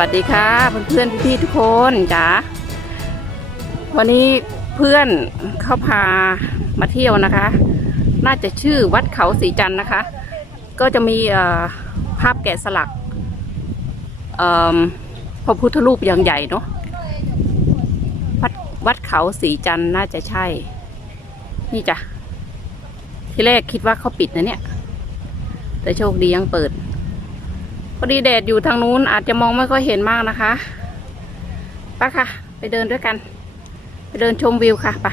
วัสดีค่ะ เพื่อนๆพี่ๆทุกคนจ๋าวันนี้เพื่อนเขาพามาเที่ยวนะคะ น่าจะชื่อวัดเขาสีจันนะคะ ก็จะมีภาพแกะสลักพระพุทธรูปอย่างใหญ่เนาะวัดวัดเขาสีจันน่าจะใช่ นี่จ้ะที่แรกคิดว่าเขาปิดนะเนี่ย แต่โชคดียังเปิด พอดีแดดอยู่ทางนู้นอาจจะมองไม่ค่อยเห็นมากนะคะไปค่ะ ไปเดินด้วยกัน ไปเดินชมวิวค่ะไปะ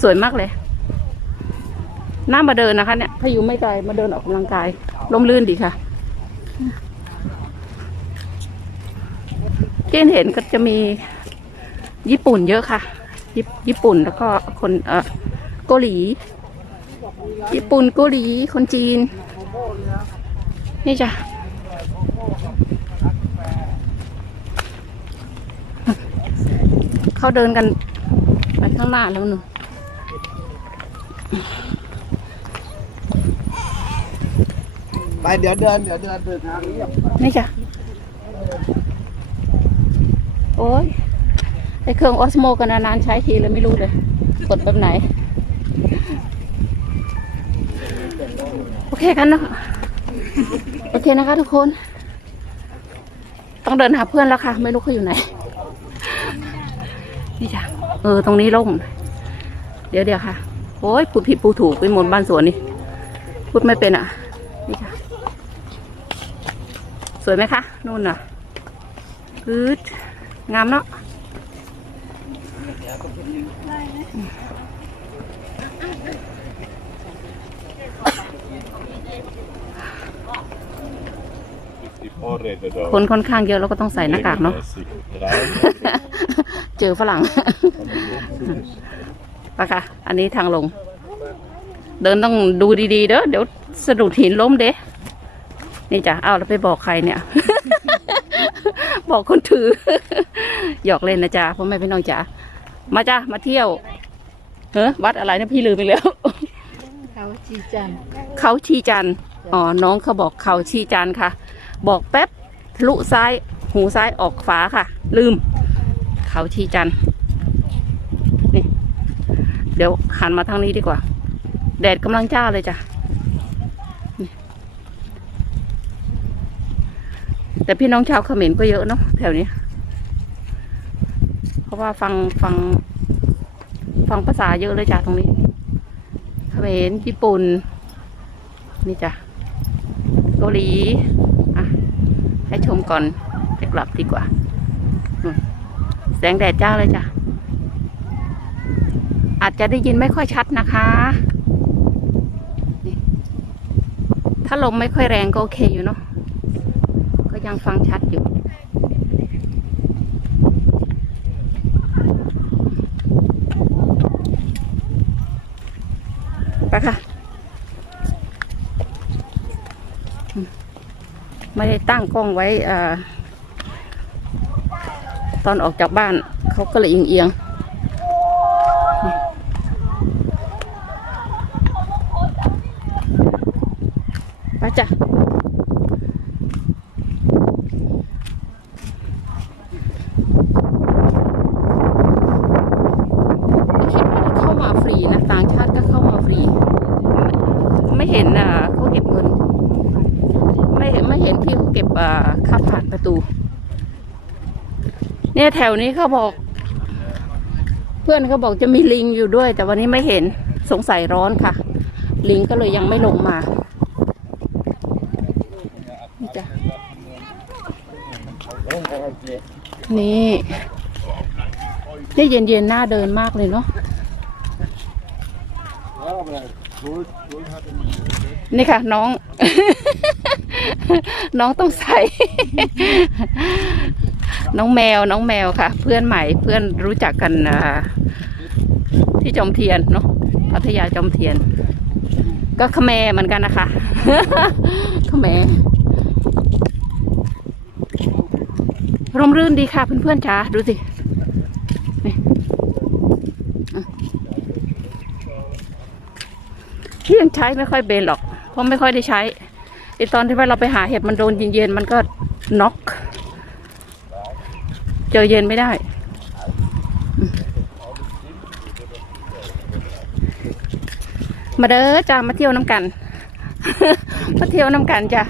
สวยมากเลยน่ามาเดินนะคะ เนี่ยถ้ายู่ไม่ไกลมาเดินออกกำลังกายร่มรื่นดีค่ะที่เห็นก็จะมีญี่ปุ่นเยอะค่ะญี่ญี่ปุ่นแล้วก็คนเออเกาหลี ญี่ปุ่นเกาหลีคนจีน นี่จ้ะเขาเดินกัน ไปข้างหน้าแล้วหนูไปเดี๋ยวเดินเดี๋ยวเดินเดินทางเรียบนี่จ้ะโอ้ยไอเครื่องออสโมกันนานๆใช้ทีเลยไม่รู้เลย กดแบบไหน โอเคกันเนาะโอเคนะคะทุกคน ต้องเดินหาเพื่อนแล้วค่ะ ไม่รู้เขาอยู่ไหน นี่จ้ะเออตรงนี้ล่ม เดี๋ยวเดี๋ยวค่ะ โอ้ยพูดผิดพูดถูกไปหมดบ้านสวนนี่ พูดไม่เป็นอะ นี่ค่ะ สวยไหมคะนู่นน่ะพืดงามเนาะ คนค่อนข้างเยอะเราก็ต้องใส่หน้ากากเนาะ เจอฝรั่งปะคะอันนี้ทางลง เดินต้องดูดีๆ เด้อ เดี๋ยวสะดุดหินล้มเด้ นี่จ้ะเอาแล้วไปบอกใครเนี่ย บอกคนถือ หยอกเล่นนะจ๊ะพ่อแม่พี่น้องจ๋า มาจ้ะ มาเที่ยวเฮ้วัดอะไรนะพี่ลืมไปแล้ว เขาจีจันทร์เขาชีจันทร์อ๋อ น้องเขาบอกเขาชีจันทร์ค่ะ บอกแป๊บทะลุซ้ายหูซ้ายออกฝาค่ะ ลืม เขาชีจันนี่ เดี๋ยวหันมาทางนี้ดีกว่า แดดกำลังจ้าเลยจ้ะแต่พี่น้องชาวเขมรก็เยอะเนาะแถวนี้ เพราะว่าฟังฟัง ฟังภาษาเยอะเลยจ้ะตรงนี้ เขมรญี่ปุ่น นี่จ้ะเกาหลี ให้ชมก่อนจะกลับดีกว่า แสงแดดจ้าเลยจ้ะ อาจจะได้ยินไม่ค่อยชัดนะคะ ถ้าลมไม่ค่อยแรงก็โอเคอยู่เนาะ ก็ยังฟังชัดอยู่ไปค่ะ ไม่ได้ตั้งกล้องไว้อตอนออกจากบ้านเขาก็เลยเอียงๆไปจ้ะเข้ามาฟรีนะ ต่างชาติก็เข้ามาฟรี ไม่เห็นอะเขาเก็บเงิน ไม่ไม่เห็นพี่เขาเก็บอ่าค่าผ่านประตู เนี่ยแถวนี้เขาบอก เพื่อนเขาบอกจะมีลิงอยู่ด้วย แต่วันนี้ไม่เห็นสงสัยร้อนค่ะ ลิงก็เลยยังไม่ลงมานี่จ้ะนี่นี่เย็นๆหน้าเดินมากเลยเนาะนี่ค่ะน้อง น้องต้องใส่ น้องแมวน้องแมวค่ะ เพื่อนใหม่เพื่อนรู้จักกันที่จอมเทียนเนาะพัทยาจอมเทียน ก็ขแมเหมือนกันนะคะขแมร่มรื่นดีค่ะเพื่อนๆจ้าดูสินี่อะที่ยังใช้ไม่ค่อยเบนหรอก เพราะไม่ค่อยได้ใช้ ไอตอนที่ว่าเราไปหาเห็ดมันโดนเย็นๆมันก็น็อก เจอเย็นไม่ได้ มาเด้อจ้ามาเที่ยวน้ำกัน มาเที่ยวน้ำกันจ้ะ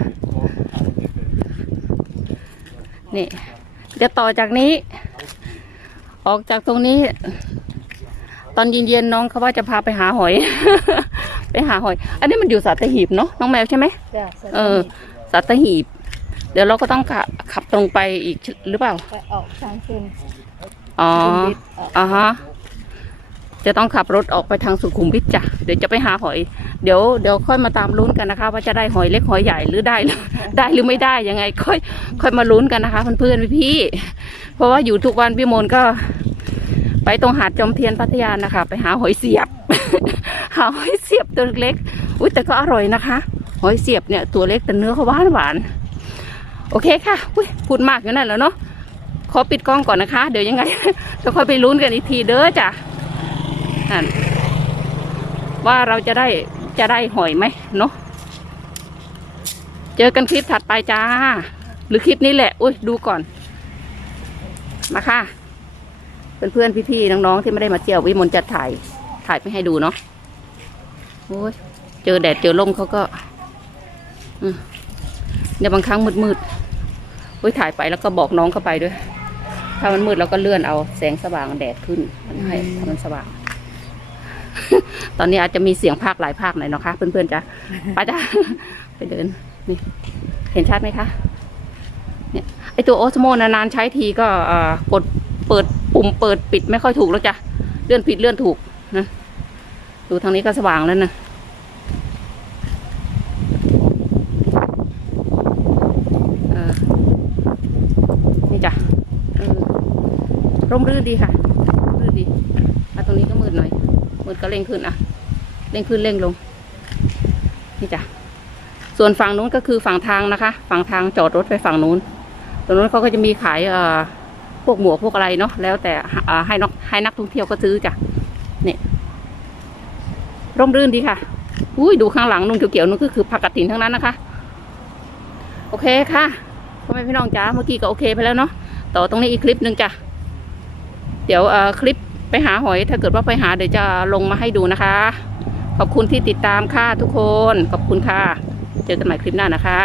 นี่เดี๋ยวต่อจากนี้ ออกจากตรงนี้ ตอนเย็นๆน้องเขาว่าจะพาไปหาหอย ไปหาหอย อันนี้มันอยู่สัตหีบเนาะน้องแมวใช่ไหมจ้ะเออสัตหีบ เดี๋ยวเราก็ต้องขับขับตรงไปอีกหรือเปล่า ไปออกทางเส้นอ๋อ สุขุมวิทออกอ่าฮะ จะต้องขับรถออกไปทางสุขุมวิทจ้ะ เดี๋ยวจะไปหาหอย เดี๋ยวเดี๋ยวค่อยมาตามลุ้นกันนะคะ ว่าจะได้หอยเล็กหอยใหญ่หรือได้หรือได้หรือไม่ได้ยังไง ค่อย ค่อยมาลุ้นกันนะคะเพื่อนๆพี่ๆเพราะว่าอยู่ทุกวันพี่มนต์ก็ ไปตรงหาดจอมเทียนพัทยานะคะ ไปหาหอยเสียบ หาหอยเสียบตัวเล็กอุ้ยแต่ก็อร่อยนะคะหอยเสียบเนี่ยตัวเล็กแต่เนื้อเขาหวานหวานโอเคค่ะอุ้ยพูดมากอยู่นั่นแล้วเนาะขอปิดกล้องก่อนนะคะ เดี๋ยวยังไงจะค่อยไปลุ้นกันอีกทีเด้อจ้ะนั่นว่าเราจะได้จะได้หอยไหมเนาะเจอกันคลิปถัดไปจ้า หรือคลิปนี้แหละ อุ้ยดูก่อน มาค่ะเพื่อนๆพี่ๆน้องๆที่ไม่ได้มาเที่ยววิมลจะถ่ายถ่ายไปให้ดูเนาะ โอ้ยเจอแดดเจอลมเขาก็อืมเดี๋ยวบางครั้งมืดๆอุ้ยถ่ายไปแล้วก็บอกน้องเข้าไปด้วย ถ้ามันมืดเราก็เลื่อนเอาแสงสว่างแดดขึ้นมันให้ให้มันสว่าง ตอนนี้อาจจะมีเสียงภาคหลายภาคหน่อยเนาะคะเพื่อนๆจ้ะไปจ้ะไปเดินนี่เห็นชัดไหมคะเนี่ยไอตัวโอสโมนานๆใช้ทีก็เอ่อกดเปิดปุ่มเปิดปิดไม่ค่อยถูกแล้วจ้ะเลื่อนผิดเลื่อนถูกนะ ดูทางนี้ก็สว่างแล้วนะนี่จ้ะร่มรื่นดีค่ะรื่นดีอะตรงนี้ก็มืดหน่อย มืดก็เร่งขึ้นอะ เร่งขึ้นเร่งลง นี่จ้ะ ส่วนฝั่งนู้นก็คือฝั่งทางนะคะ ฝั่งทางจอดรถไปฝั่งนู้น ตรงนู้นเขาก็จะมีขายเอ่อพวกหมวกพวกอะไรเนาะ แล้วแต่อ่อให้นักให้นักท่องเที่ยวก็ซื้อจ้ะ เนี่ย ร่มรื่นดีค่ะอุ้ยดูข้างหลังนุ่งเขียวๆนุ่งก็คือผักกาดถินทั้งนั้นนะคะ โอเคค่ะพ่อแม่พี่น้องจ้าเมื่อกี้ก็โอเคไปแล้วเนาะต่อตรงนี้อีกคลิปหนึ่งจ้ะเดี๋ยวเออคลิปไปหาหอย ถ้าเกิดว่าไปหาเดี๋ยวจะลงมาให้ดูนะคะ ขอบคุณที่ติดตามค่ะทุกคน ขอบคุณค่ะ เจอกันใหม่คลิปหน้านะคะ